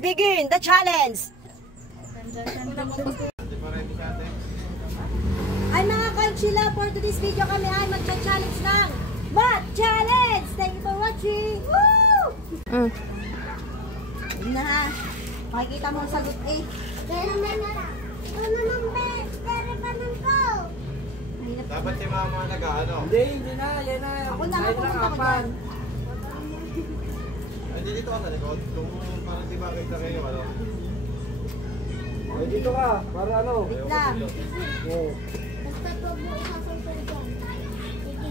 Begin the challenge! Ay mga kalchila, for today's video kami ay magcha-challenge ng Mat Challenge! Thank you for watching! Woo! Na, makikita mo ang sagot eh. Dapat si mama nag-ano? Hindi na, yan na. Ako na, pupunta ko dyan. Hindi dito ka sa likod. Kung parang di ba kita kayo, ano? Ay, dito ka, para ano? Wait lang. Oo. Basta po mo isasampal dyan. Sige.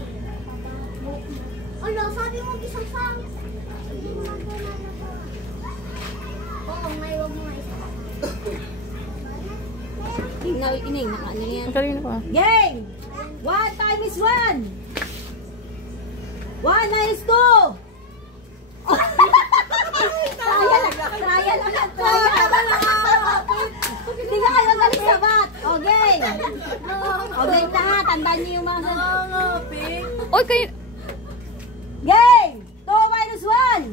Ano, sabi mo isang sang. Hindi mo lang po nalagawa. Oo, may wag mo nga isa. Ining, nakaano yan. Ang galing ko. Game! 1 time is 1! 1 minus 2! Trial ulit! Hindi ka kayo galing sa bat! Okay! Okay lahat, tandaan niyo yung mga sagot. Oy, kayo... Game! 2 minus 1!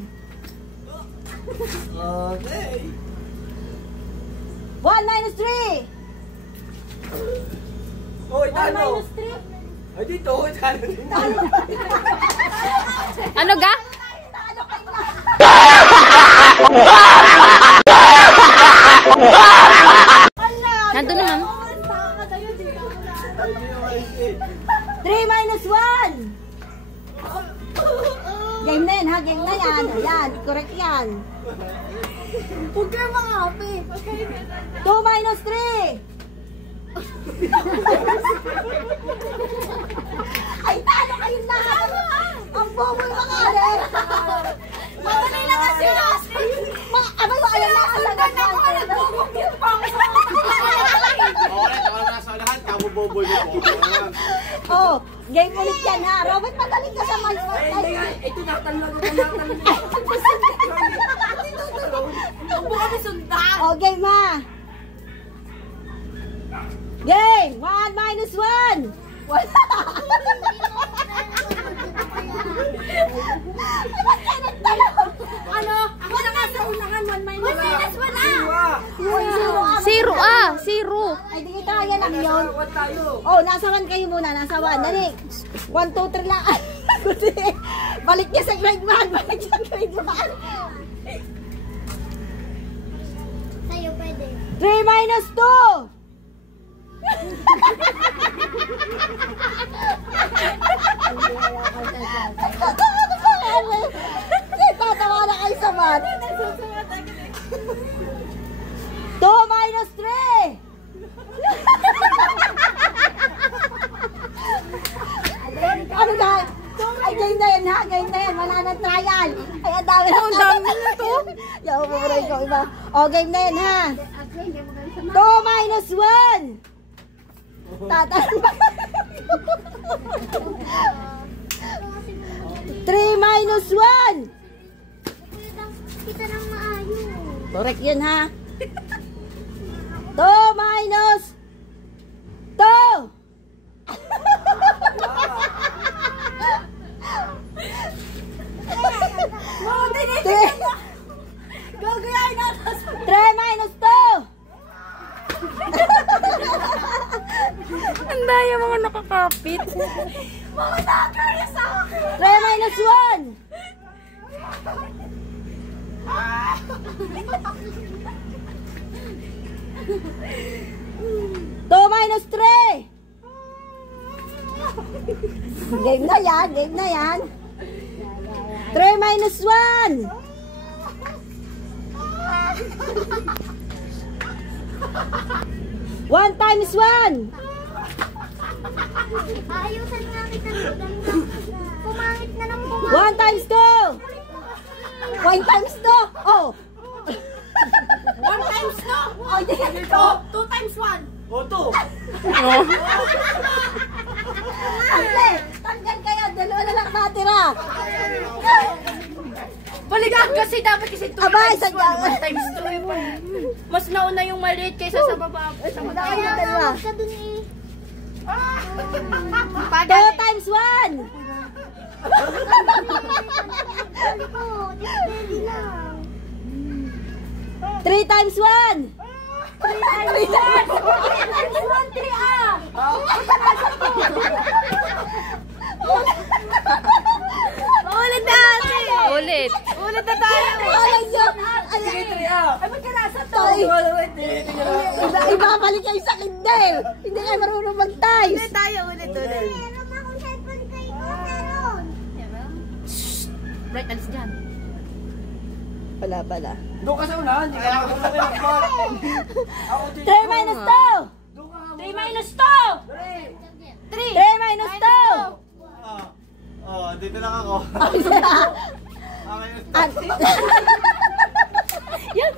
Okay. 1 minus 3! Oh, 1 itano. minus 3? Ay, dito, itano din. Ano ga? Nandun naman. 3 minus 1! Game na yan ha, game na yan. Ayan, correct yan. Huwag kayo mga happy. 2 minus 3! Ay, talo kayo lahat! Ang bobo yung mga alin! Mamali lang kasi natin! Abay mo, alam na, alam na! Nag-bubog pang sa Okay, tawala na sa lahat. Kamu-bobo yung bobo. Oh, game ulit yan ha! Robert, magaling ka sa Ay, hindi nga. Ito, natanong ako. Huwag mo kami sundan! Oh, game ha! Game! 1 minus 1! Wala! Ba't kayo nagtalong? Ano? Ako na nga sa unahan, 1 minus 1. Zero ah! Zero! Ay, di kaya lang yun. What tayo? Oh, nasa 1 kayo muna. Nasa 1. Dali. 1, 2, 3 lang. Balik niya sa grade 1. Balik niya sa grade 1. Sa'yo pwede. 3 minus 2! Tatawa na kayo sa mat. 2 minus 3! Ano na? Ay, game na yan ha, game na yan. Wala nang trial. Ay, ang dami na. Ang dami na to. Yaw, mamuray ko iba. O, game na yan ha. 2 minus 1! Tatanong. 3 minus 1! Kita nang maayos. Correct yun ha. 2 minus 2! Gagayain natin. 3 minus 2! Ang daya mga nakakapit. Mga nakakaya sa akin. 3 minus 1! 2 minus 3! Game na yan, game na yan. 3 minus 1! 1 times 1! Ayusan nga kita. Pumangit na lang pumangit. 1 times 2! 1 times 2! Oh! 1 times 2! Oh, hindi ka nito! 2 times 1! O, 2. Ate, tanggal kayo! Dalawa na lang natira! Balikan kasi dapat kasi 2 Abay, times 1. sadya! 1 times 2. Mas nauna yung maliit kaysa sa baba. Sa Dalawa mataas. na dalawa. Huwag ka dun eh. 2 times 1! Sabi ko, display lang. 3 times 1. 3 times 1, 3 ah. Ulit na ate. Ulit. Ulit na tayo. Sige, 3 ah. Ay, magkarasa to. Wala, wait. Tingnan lang. Iba balik kayo sa kinde. Hindi kayo marunong mag-times. Ulit tayo. Ulit. Meron akong cellphone kayo. Meron. Right, alis dyan. Wala pala. Doon ka sa unahan. Hindi ka makakalaga. Ako, 3 minus 2. Doon ka nga. 3 minus 2. 3 minus 2. Dito lang ako. At... Yan.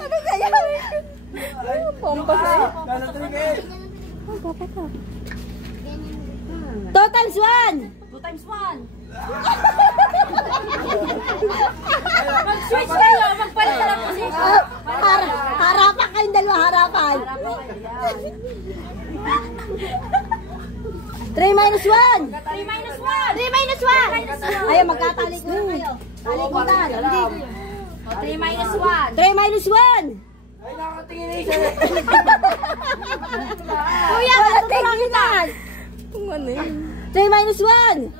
Ano kaya? Pompa sa... Nasa 3 ka eh. 2 times 1. 2 times 1. Mag-switch kayo. Magpalit na lang position. Harapan kayong dalawa, harapan. 3 minus 1. 3 minus 1. 3 minus 1. Ayaw, magkatalikod kayo. Talikudan. O, 3 minus 1. 3 minus 1. Ay, nakatingin na isa. Kuya, matutulangitan. Kung ano yun. 3 minus 1.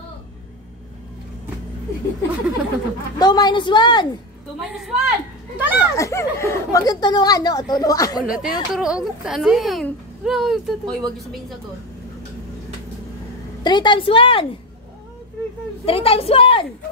2 minus 1. 2 minus 1. Talang! Huwag yung tulungan, no? Tulungan. Wala, tinuturo ako sa ano yun. Hoy, huwag niyo sabihin sa to. 3 times 1. 3 times 1.